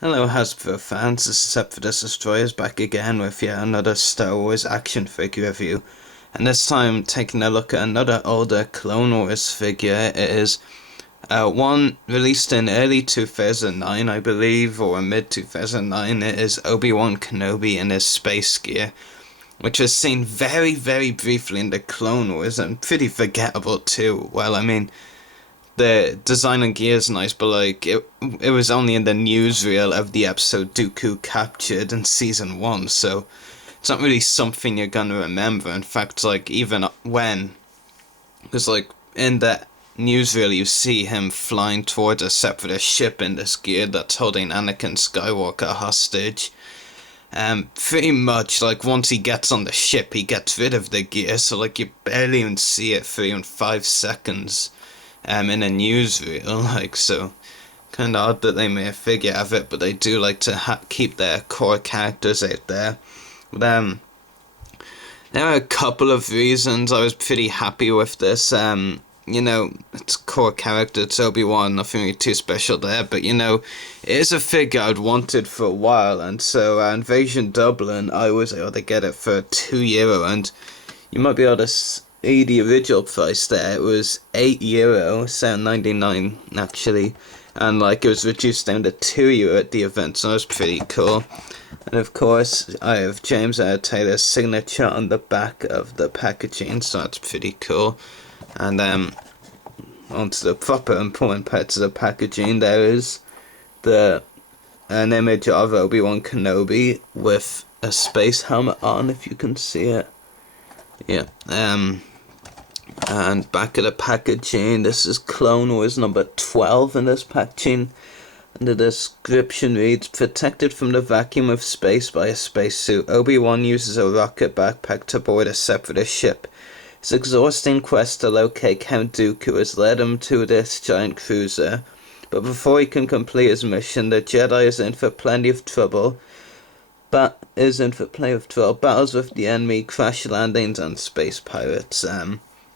Hello Hasbro fans, this is Sephiroth Destroyers back again with yet another Star Wars action figure review. And this time taking a look at another older Clone Wars figure. It is one released in early 2009 I believe, or mid 2009. It is Obi-Wan Kenobi in his space gear, which was seen very briefly in the Clone Wars and pretty forgettable too. Well, I mean, the design and gear is nice, but like it was only in the newsreel of the episode Dooku captured in season 1, so it's not really something you're gonna remember. In fact, like even when, because like in the newsreel you see him flying towards a separatist ship in this gear that's holding Anakin Skywalker hostage. Pretty much like once he gets on the ship, he gets rid of the gear, so like you barely even see it for even 5 seconds. In a newsreel, like, so kind of odd that they made a figure of it, but they do like to keep their core characters out there. But there are a couple of reasons I was pretty happy with this. You know, it's core character, it's Obi-Wan, nothing really too special there, but you know, it is a figure I'd wanted for a while, and so Invasion Dublin, I was able to get it for €2, and you might be able to see the original price there. It was €8, £7.99 actually, and like it was reduced down to €2 at the event, so it was pretty cool. And of course, I have James Taylor's signature on the back of the packaging, so that's pretty cool. And onto the proper important parts of the packaging, there is an image of Obi-Wan Kenobi with a space helmet on, if you can see it. Yeah. And back of the packaging, this is Clone Wars number 12 in this packaging. And the description reads, protected from the vacuum of space by a spacesuit, Obi-Wan uses a rocket backpack to board a separatist ship. His exhausting quest to locate Count Dooku has led him to this giant cruiser, but before he can complete his mission, the Jedi is in for plenty of trouble. Battles with the enemy, crash landings, and space pirates.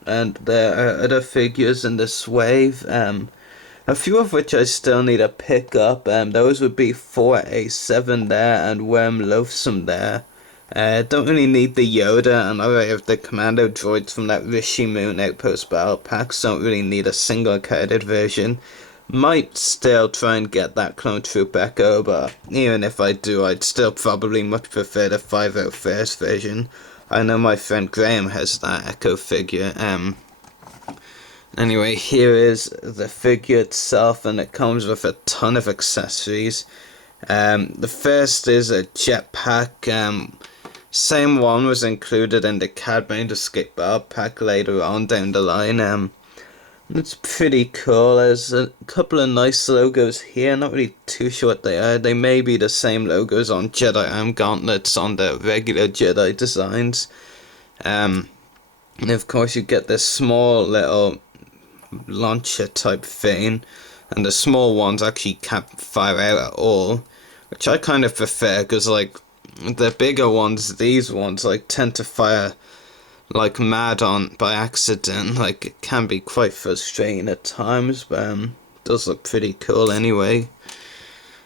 And there are other figures in this wave, a few of which I still need to pick up. Those would be 4A7 there and Worm Loathsome there. Don't really need the Yoda, and I already have the commando droids from that Rishi Moon Outpost battle pack, so don't really need a single carded version. Might still try and get that Clone Troop Echo, but even if I do, I'd still probably much prefer the 501st version. I know my friend Graham has that Echo figure. Anyway, here is the figure itself, and it comes with a ton of accessories. The first is a jetpack. Same one was included in the Cad-Bound Escape Battle pack later on down the line. It's pretty cool. There's a couple of nice logos here, not really too sure what they are. They may be the same logos on Jedi Arm Gauntlets on the regular Jedi designs. And of course you get this small little launcher type thing, and the small ones actually can't fire out at all, which I kind of prefer, because like the bigger ones, these ones like tend to fire like mad on by accident. Like it can be quite frustrating at times, but it does look pretty cool anyway.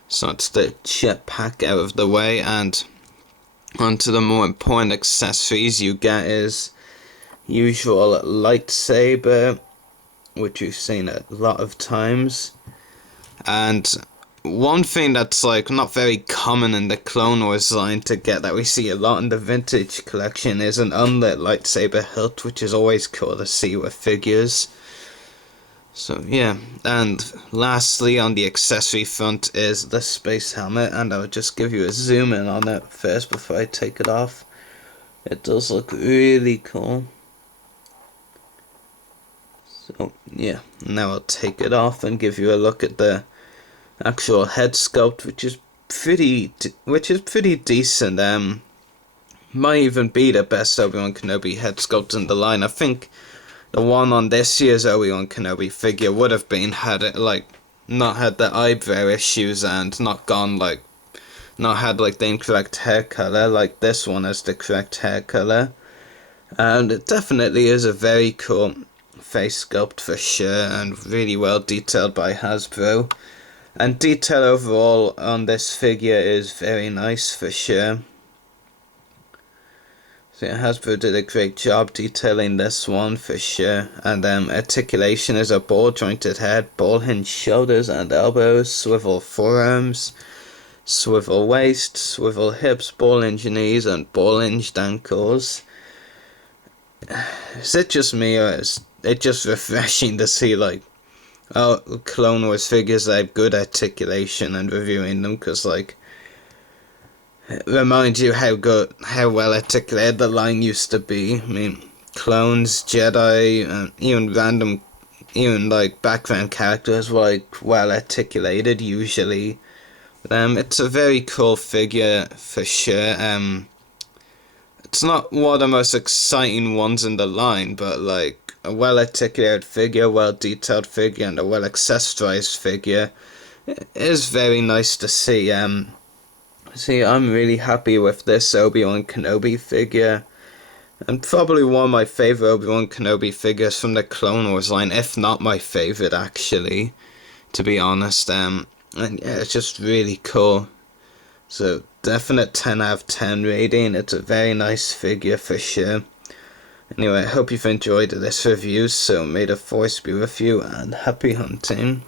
So it's the jetpack out of the way, and onto the more important accessories you get is usual lightsaber, which you've seen a lot of times. And one thing that's like not very common in the Clone Wars line to get, that we see a lot in the vintage collection, is an unlit lightsaber hilt, which is always cool to see with figures. So yeah, and lastly on the accessory front is the space helmet, and I'll just give you a zoom in on it first before I take it off. It does look really cool. So yeah, now I'll take it off and give you a look at the actual head sculpt, which is pretty decent. Might even be the best Obi-Wan Kenobi head sculpt in the line. I think the one on this year's Obi-Wan Kenobi figure would have been had it like not had the eyebrow issues and not had like the incorrect hair color. Like this one has the correct hair color, and it definitely is a very cool face sculpt for sure, and really well detailed by Hasbro. And detail overall on this figure is very nice for sure. So Hasbro did a great job detailing this one for sure. And articulation is a ball jointed head, ball hinged shoulders and elbows, swivel forearms, swivel waist, swivel hips, ball hinged knees and ball hinged ankles. Is it just me, or is it just refreshing to see like Clone Wars figures that have good articulation and reviewing them, because like it reminds you how well articulated the line used to be. I mean, clones, Jedi, even like background characters were like well articulated usually. It's a very cool figure for sure. It's not one of the most exciting ones in the line, but like a well articulated figure, well detailed figure, and a well accessorized figure is very nice to see. See, I'm really happy with this Obi-Wan Kenobi figure, and probably one of my favorite Obi-Wan Kenobi figures from the Clone Wars line, if not my favorite actually, to be honest. And yeah, it's just really cool. So definite 10 out of 10 rating. It's a very nice figure for sure. Anyway, I hope you've enjoyed this review, so may the force be with you and happy hunting.